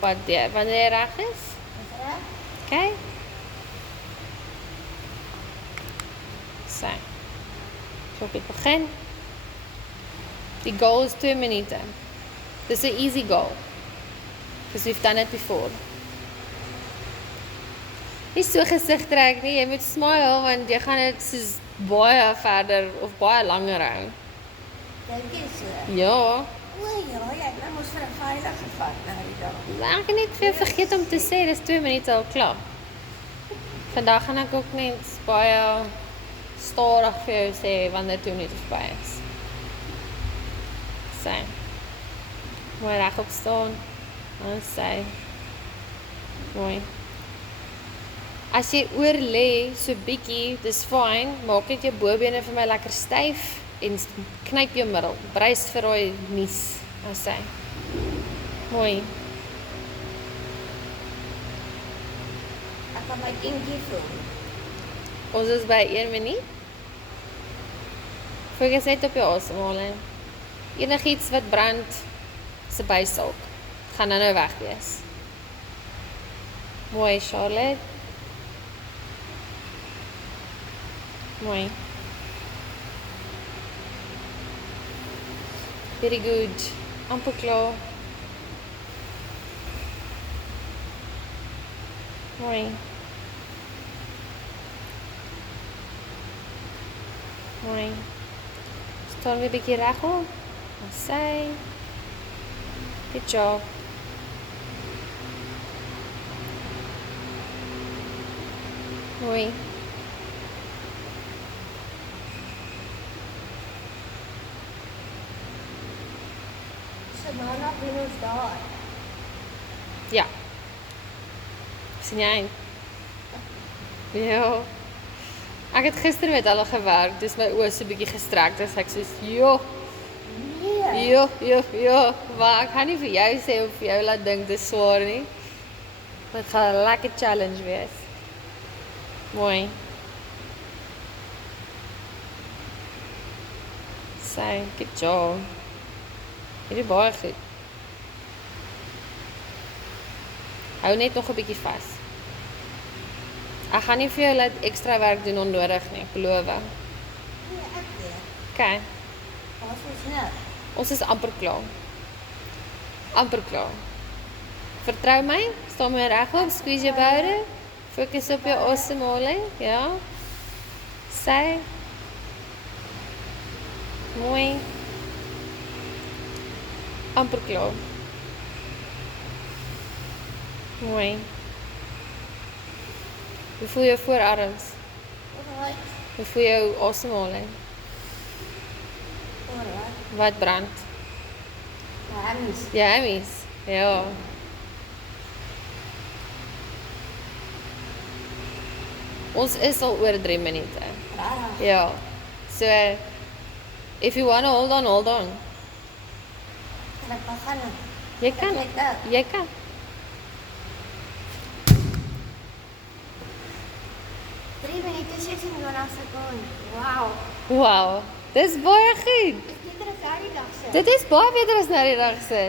pad deur. Wanneer jy reg is? Okay. So. So ek begin. Die goal is 2 minute. This is an easy goal. Because we've done it before. Nie so gesig trek nie, jy moet smile want jy gaan dit soos baie verder of baie langer hou. Dink jy so? Ja. O ja, jy het nou mos vir 'n veilig gevat na die dag. Ek het net weer vergeet om te sê, dis 2 minute al klaar. Vandag gaan ek ook net baie stadig vir jou sê wanneer 2 minute verby is. So. Mooi regop staan. En sê. Mooi. As jy oor lê so bietjie, dis fyn, maak net jou bobene vir my lekker styf en knyp jou middel. Brys vir daai nies, as sê. Mooi. Ek kan my kinkie voel. Ons is by 1 minuut. Fokus net op jou asemhaling. Enigiets wat brand, is 'n bysaak. Gaan nou weg wees. Mooi, Charlotte. Mooi. Very good. Amper klaar. Mooi. Mooi. Staan weer 'n bietjie regop. Sy. Good job. Mooi. So maandag ben ons daar. Ja. Sien jy? Ja. Ek het gister met hulle gewerk, dis my oë so 'n bietjie gestrek, dis ek soos, "Jo, Nee. jo, maar ek gaan nie vir jou sê of vir jou laat dink dis swaar nie. Dit gaan 'n lekker challenge wees." Mooi. Sy, good job. Jy doen baie goed. Hou net nog 'n bietjie vas. Ek gaan nie vir jou laat ekstra werk doen onnodig nie, ek beloof. Nee, ek weet. Okay, Waar is ons nou? ons is amper klaar. Amper klaar. Vertrou my, staan my regop, squeeze jou boude. Fokus op jou asemhaling, ja. Sy. Mooi. Amper klaar. Mooi. Hoe voel jou voorarms? Alright. Hoe voel jou asemhaling? Alright. Wat brand? Hammies. Jou hammies? Ja. Ons is al oor 3 minute. Rarig. Ja. So, if you wanna hold on, hold on. Kan ek begin? Jy kan. Ek weet ook. Jy kan. Drie minute 26 sekondes. Wow. Wow. Dis baie goed. Dis beter as daardie dag se. Dit is baie beter as nou die dag se.